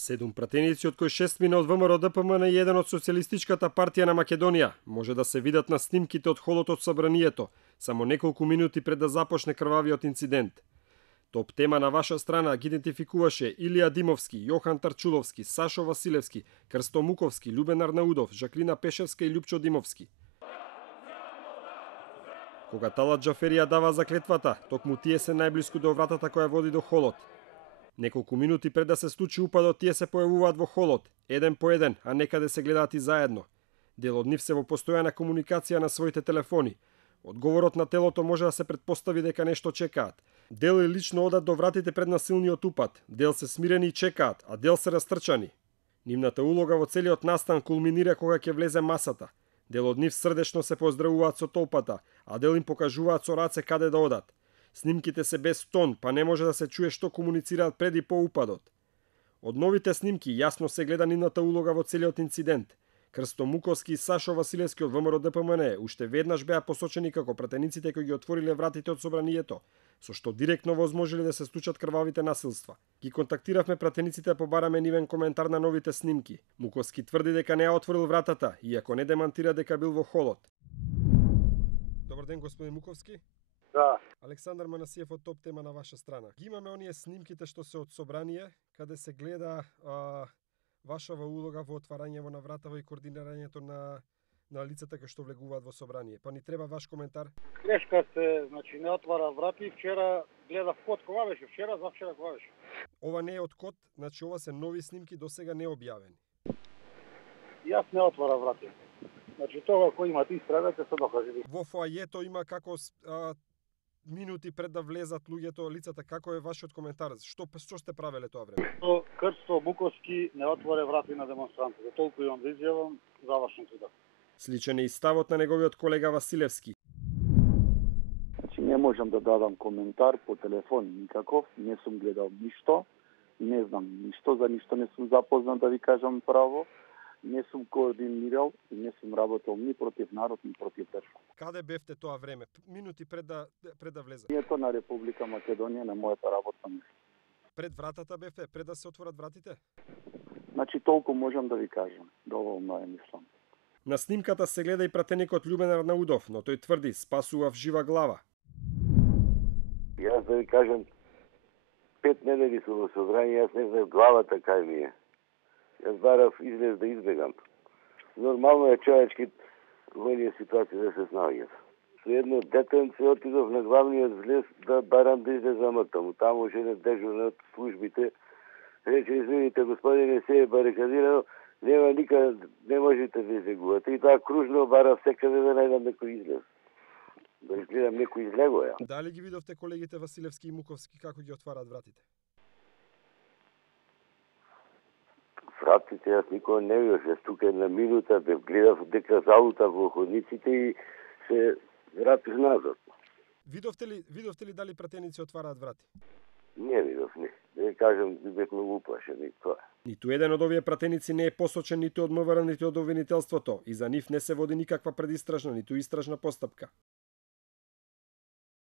7 пратеници, од кои 6 од ВМРО ДПМН и 1 од Социјалистичката партија на Македонија, може да се видат на снимките од холот од собранието, само неколку минути пред да започне крвавиот инцидент. Топ тема на ваша страна ги идентификуваше Илија Димовски, Јохан Тарчуловски, Сашо Василевски, Крсто Муковски, Љубен Арнаудов, Жаклина Пешевска и Љупчо Димовски. Кога Талат Џаферија дава заклетвата, токму тие се најблиску до вратата која води до холот. Неколку минути пред да се случи упадот, тие се појавуваат во холот, еден по еден, а некаде се гледаат и заедно. Дел од нив се во постојана комуникација на своите телефони. Одговорот на телото може да се предпостави дека нешто чекаат. Дел лично одат до вратите пред насилниот упад, дел се смирени и чекаат, а дел се растрчани. Нивната улога во целиот настан кулминира кога ќе влезе масата. Дел од нив срдечно се поздравуваат со толпата, а дел им покажуваат со раце каде да одат. Снимките се без тон, па не може да се чуе што комуницираат пред и по упадот. Од новите снимки јасно се гледа нивната улога во целиот инцидент. Крсто Муковски и Сашо Василевски од ВМРО ДПМН уште веднаш беа посочени како пратениците кои ги отвориле вратите од собранието, со што директно возможиле да се случат крвавите насилства. Ги контактиравме пратениците да побараме нивен коментар на новите снимки. Муковски тврди дека не ја отворил вратата, иако не демантира дека бил во холот. Добар ден, господин Муковски. Да. Александар Манасиев од Топ тема на ваша страна. Ги имаме оние снимките што се од собрание, каде се гледа вашава улога во отварањето на вратава и координирањето на лицата кои што влегуваат во собрание. Па ни треба ваш коментар. Грешка се, значи не отвара врати. Вчера гледав код кога беше, завчера кога беше. Ова не е од код, значи ова се нови снимки досега не објавени. Јас не отвара врати. Значи тоа кој има ти страдате се докажи. Во фоајето има како минути пред да влезат луѓето, лицата, како е вашиот коментар? Што сте правеле тоа време? Крсто Муковски не отворе врати на демонстрантите. Толку имам да изјавам, завршен цитат. Сличен е и ставот на неговиот колега Василевски. Значи не можам да дадам коментар по телефон никаков, не сум гледал ништо, не знам ништо, за ништо не сум запознат да ви кажам право. Не сум координирал и не сум работел ни против народ, ни против држава. Каде бевте тоа време? Минути пред да влезе? Нието на Република Македонија на мојата работна место. Пред вратата бевте, пред да се отворат вратите? Значи толку можам да ви кажам. Доволно е, мислам. На снимката се гледа и пратеникот Љубен Арнаудов, но тој тврди спасував жива глава. Јас да ви кажам, 5 недели сум во собрание, јас не знам главата кај ми е. Јас барав излез да избегам. Нормално е човечки во овие ситуации да се снаоѓат. Со едно детенце отидов на главниот влез да барам да излезам од таму. Таму уште еден дежурен од службите рече, извините, господине, се е барикадирано, нема никаде, не можете да излегувате. И тоа кружно барав секаде да најдам некој излез. Да изгледам некој излегоја. Дали ги видовте колегите Василевски и Муковски како ги отварат вратите? Вратите јас никога не видов, јас тука една минута гледав дека залута во ходниците и се вратив назад. Видовте ли дали пратеници отвараат врати? Не видов, не. Да кажам, бев многу уплашен и тоа. Ниту еден од овие пратеници не е посочен ниту од МВР, ниту од обвинителството и за нив не се води никаква предистражна, ниту истражна постапка.